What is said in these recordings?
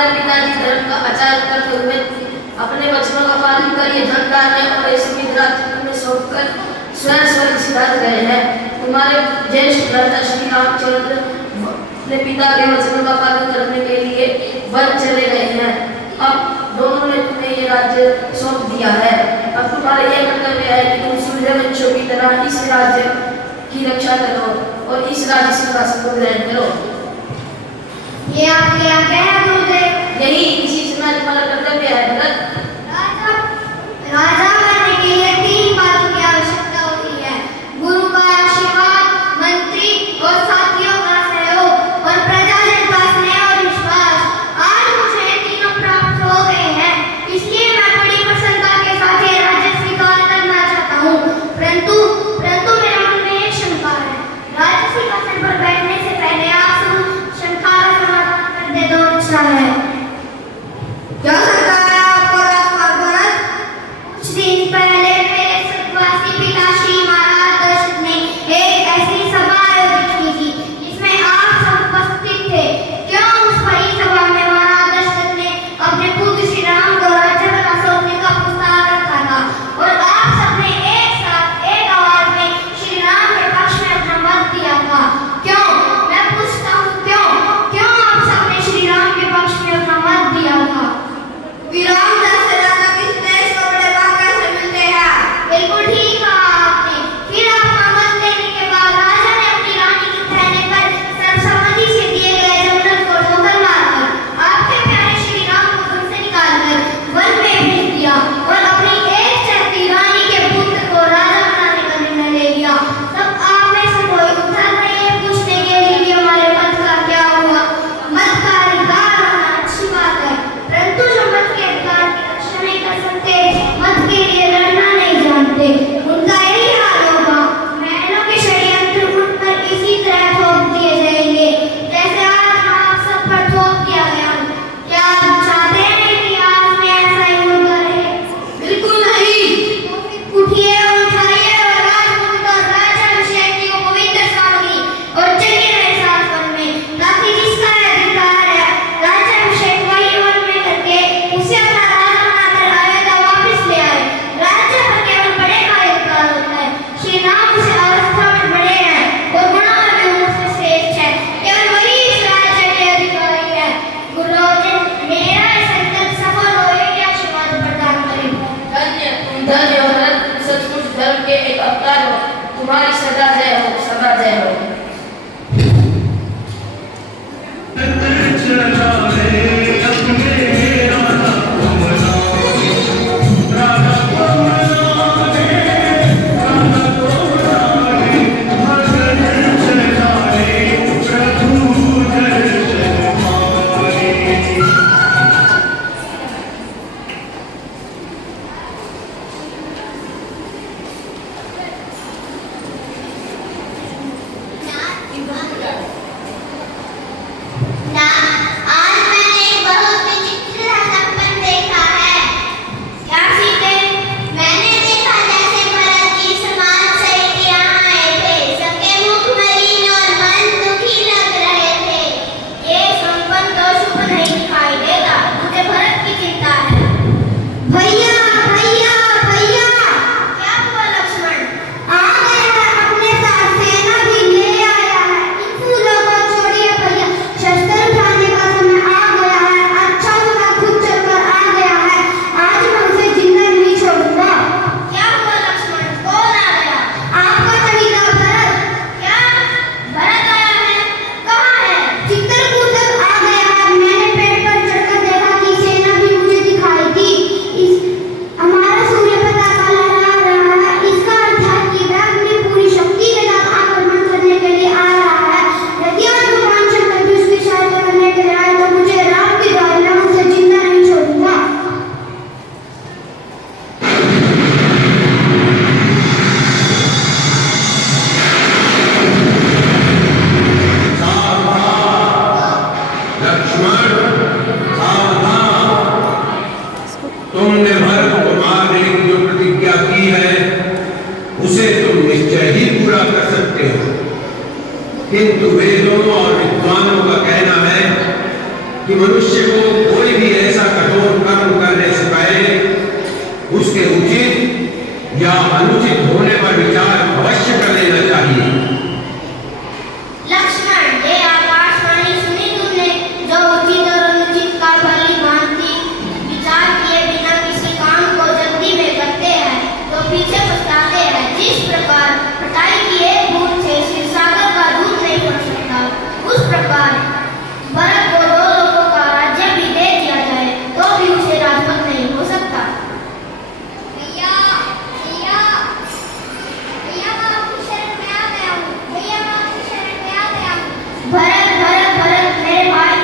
तुम्हारे पिताजी धर्म का आचार करते हुए अपने वचनों का पालन कर ये धन दान और ऐसे विद्राज में सौंपकर स्वयं स्वर्ग सिधार गए हैं। तुम्हारे ज्येष्ठ भ्राता श्री रामचंद्र अपने पिता के वचनों का पालन करने के लिए वन चले गए हैं। अब दोनों ने तुम्हें ये राज्य सौंप दिया है। अब तुम्हारा यह कर्तव्य है कि तुम सूर्यवंशियों की तरह इस राज्य की रक्षा करो और इस राज्य सिंहासन को ग्रहण करो। ये आपके यहाँ क्या है गुरुदेव? यही इसी समय तुम्हारा कर्तव्य है भरत। राजा बनने के लिए 3 बातों की आवश्यकता होती है: गुरु का आशीर्वाद, मंत्री और साथियों का सहयोग और प्रजाजन का स्नेह और विश्वास। आज मुझे ये तीनों प्राप्त हो गए हैं, इसलिए मैं बड़ी प्रसन्नता के साथ ये राज्य स्वीकार करना चाहता हूँ। परंतु मेरे मन में एक शंका है। राज्य सिंहासन पर बैठने से पहले आप सब शंका का समाधान कर दे तो अच्छा है। क्या शंका है आपको राजकुमार भरत? कुछ दिन पहले मेरे स्वर्गवासी पिता श्री महाराज दशरथ ने एक ऐसी सभा आयोजित की थी जिसमें आप सब उपस्थित थे। क्यों उस बड़ी सभा में महाराज दशरथ ने अपने पुत्र श्री राम को राज्य पर सौंपने का प्रस्ताव रखा था और आप सबने एक साथ एक आवाज में श्री राम के पक्ष में अपना मत दिया था। क्यों? मैं पूछता हूँ क्यों आप सबने श्री राम के पक्ष में अपना मत दिया था? विराम जैसे राजा किस देश को बड़े भाग कैसे मिलते हैं? बिल्कुल ठीक कहा आपने। फिर आपका मत देने के बाद राजा ने अपनी रानी के कहने पर सर्वसम्मति से दिए गए जंगल को ठोकर मारकर आपके प्यारे श्री राम को वन से निकालकर वन में भेज दिया और अपनी एक चहती रानी के पुत्र को राजा बनाने का निर्णय ले लिया। तब आप में से कोई उत्तर नहीं है पूछने के लिए कि हमारे मत का क्या हुआ? मत का अधिकार होना अच्छी बात है, परंतु जो मत के अधिकार की रक्षा नहीं कर सकते, मत के लिए लड़ना नहीं जानते, उनका यही हाल होगा। महलों के षड्यंत्र उन पर इसी तरह थोप दिए जाएंगे जैसे आज आप सब पर थोप दिया गया। क्या आप चाहते हैं कि आज में ऐसा ही होता रहे? बिल्कुल नहीं। तो फिर उठिए और उठाइए और राजपूत और राज्याभिषेक की वो पवित्र सामग्री और चलिए मेरे साथ वन में, ताकि जिसका अधिकार है राज्याभिषेक वही वन में करके उसे अपना राजा बनाकर अयोध्या वापस ले आए। राज्य पर केवल बड़े का अधिकार होता है। श्री राम उसे अवस्था में बड़े हैं और गुणों में भी उनसे श्रेष्ठ है। केवल वही इस राज्य के अधिकारी है। गुरुदेव, मेरा यह संकल्प सफल हो, ये आशीर्वाद प्रदान करें। धन्य हो भरत, सचमुच धर्म के एक अवतार हो। तुम्हारी सदा जय हो, सदा जय हो। किंतु वेदों और विद्वानों का कहना है कि मनुष्य को कोई भी ऐसा कठोर कर्म करने से पहले उसके उचित या अनुचित होने पर विचार अवश्य कर लेना चाहिए। लक्ष्मण, ये आकाशवाणी सुनी तुमने? जो उचित और अनुचित का भली भांति विचार किए बिना किसी काम को जल्दी में करते हैं तो पीछे पछताते हैं। जिस प्रकार खटाई की एक बूंद से क्षीरसागर का दूध नहीं बन सकता, उस प्रकार भरत को 2 लोगों का राज्य भी दे दिया जाए तो भी उसे राजपद नहीं हो सकता। भैया, भैया, भैया मैं आपकी शरण में आ गया हूँ। भैया मैं आपकी शरण में आ गया हूँ। भरत, भरत, भरत मेरे भाई।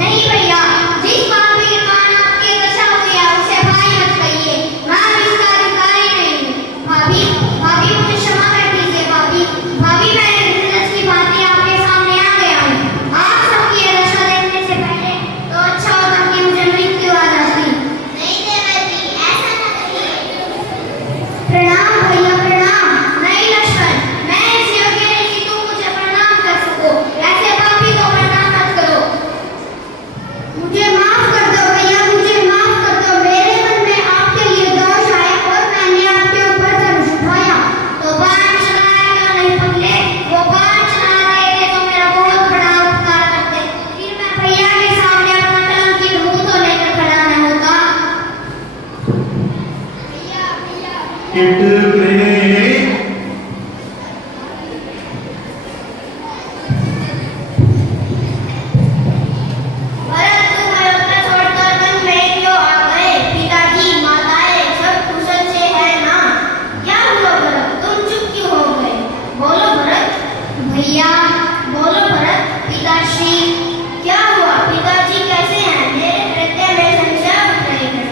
नहीं भैया, जिस पापी के कारण आपकी दशा हुई है उसे भाई मत कहिए। मैं इसका अधिकारी नहीं हूँ। भाभी, भाभी मुझे क्षमा कर दीजिए। भाभी, भाभी मैं निर्दोष की भांति आपके सामने आ गया हूँ। आप सबकी ये दशा देखने से पहले तो अच्छा होता कि मुझे मृत्यु आ जाती। नहीं देवती, ऐसा न कहिए। प्रणाम भैया, प्रणाम। नहीं लक्ष्मण, मैं इस योग्य नहीं कि तुम मुझे प्रणाम कर सको। ऐसे पापी को प्रणाम मत करो। मुझे माफ कर दो भैया, मुझे माफ कर दो। मेरे मन में आपके लिए दोष आया और मैंने आपके ऊपर धनुष उठाया। तो बाण चलाया क्यों नहीं पगले? वो बाण चला रहे थे तो मेरा बहुत बड़ा उपकार करते। फिर मैं भैया के सामने अपना कलंकित मुंह तो लेकर खड़ा न होता। भैया, भैया, भरत तुम अयोध्या छोड़कर वन में क्यों आ गए? पिताजी, माताएं सब कुशल से है ना? क्या हुआ भरत, तुम चुप क्यों हो गए? बोलो भरत। भैया, बोलो भरत। पिताश्री, क्या हुआ? पिताजी कैसे हैं? मेरे हृदय में संशय उठ रही है।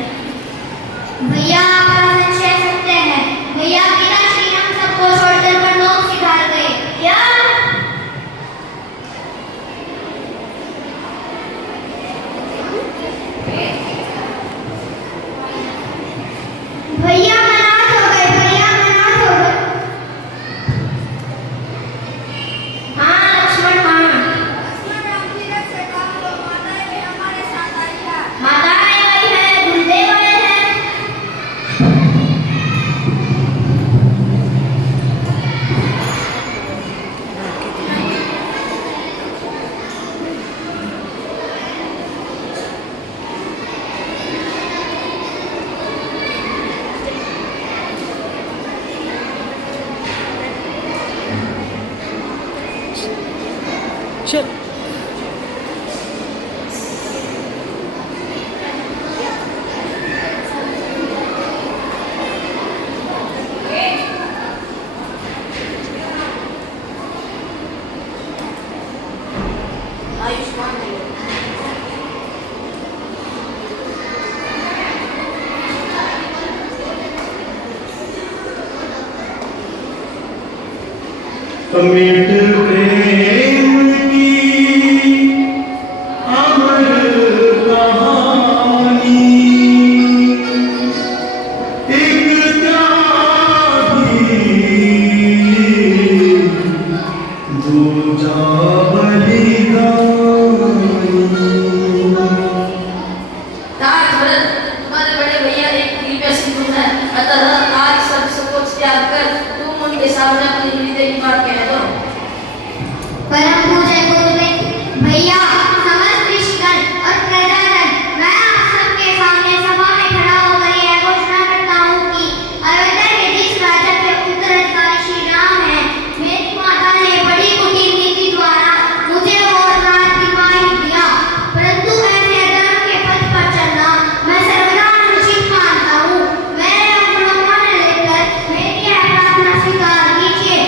भैया आपका संशय सत्य है। भैया पिताश्री हम सबको छोड़कर परलोक सिधार गए। क्या? भैया मनाथ हो गए। भैया मनाथ हो गए। हाँ लक्ष्मण, हाँ। लक्ष्मण रामचंद्र से कहा लो, माताएं भी हमारे साथ आई है। माताएं आई है, गुरुदेव आए हैं। चल आयुष्मान भव। अमिट प्रेम की अमर कहानी, एक त्यागी दूजा बलिदानी। तात भरत, तुम्हारे बड़े भैया एक दिव्य सिंधु है, अतः आज सब सोच त्याग कर तुम उनके सामने अपनी हृदय की बात कह दो। परम पूज्य गुरुदेव, भैया, समस्त ऋषिगण और प्रजाजन, मैं आप सबके सामने सभा में खड़ा होकर यह घोषणा करता हूँ कि अयोध्या के जिस राजा के उत्तराधिकारी श्री राम हैं, मेरी माता ने बड़ी कुटिल नीति द्वारा मुझे और राजकुमार दिया, परंतु ऐसे अधर्म के पथ पर चलना मैं सर्वदा अनुचित मानता हूँ। मेरे अपनों को लेकर मेरी यह प्रार्थना स्वीकार कीजिए।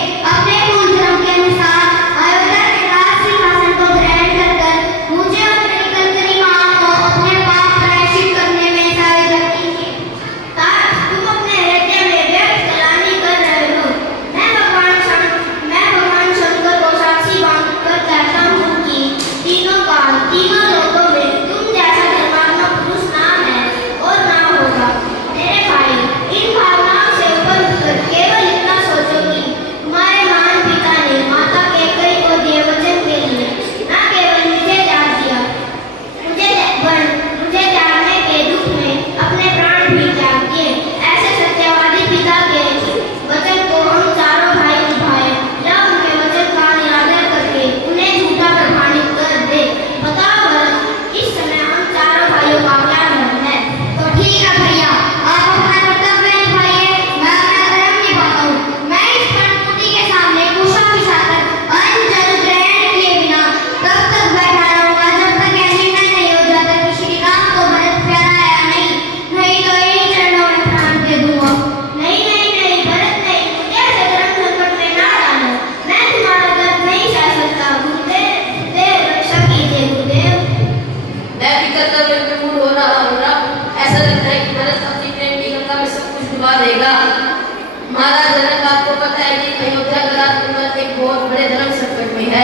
महाराज जनक, आपको पता है कि अयोध्या का राजकुमार एक बहुत बड़े धर्म संकट में है।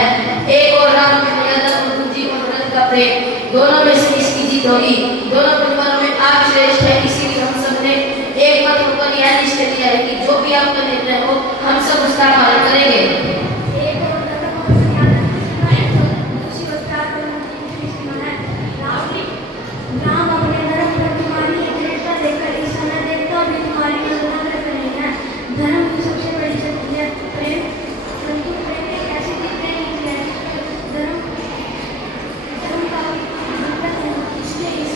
एक और राम की मर्यादा और दूसरी और भरत का प्रेम, दोनों में से किसकी जीत होगी? दोनों परिवारों में आप श्रेष्ठ है, इसीलिए हम सब ने एक मत होकर यह निश्चय लिया है कि जो भी आपका निर्णय हो हम सब उसका पालन करेंगे। राम अपने धर्म पर तुम्हारी दृढ़ता देखकर इस समय देवता भी तुम्हारी करुणा कर रहे हैं। धर्म की सबसे बड़ी शक्ति है प्रेम, परंतु प्रेम एक ऐसी चीज नहीं है धर्म का मतलब है, इसलिए इस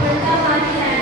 पलटावारी है।